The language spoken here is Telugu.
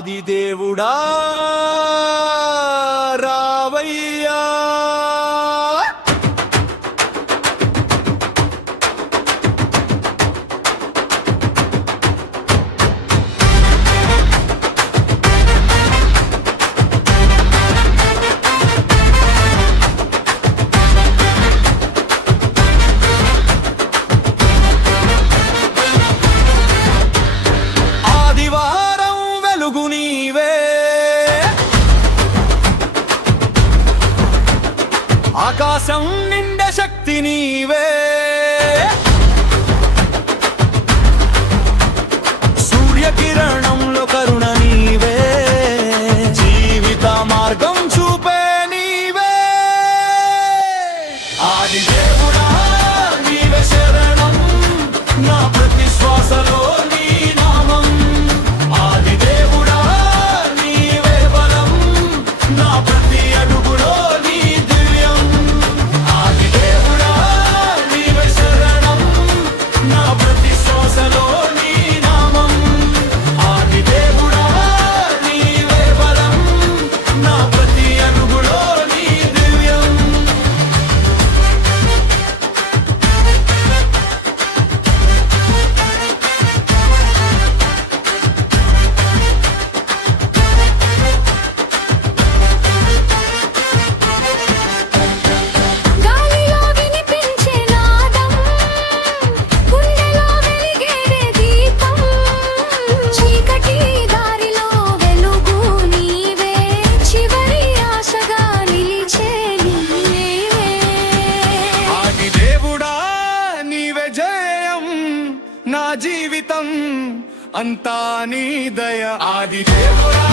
ఆదిదేవుడా రావయ్యా. ఆకాశం నిండా శక్తి నీవే, సూర్యకిరణంలో కరుణ నీవే, జీవిత మార్గం చూపే నీవే. ఆదిదేవుడా నీవే శరణం, నా ప్రతి శ్వాసలో నీ నామం. ఆదిదేవుడా నీవే బలం, నా ప్రతి అడుగులో నా జీవితం అంతా నీ దయ. ఆదిదేవుడా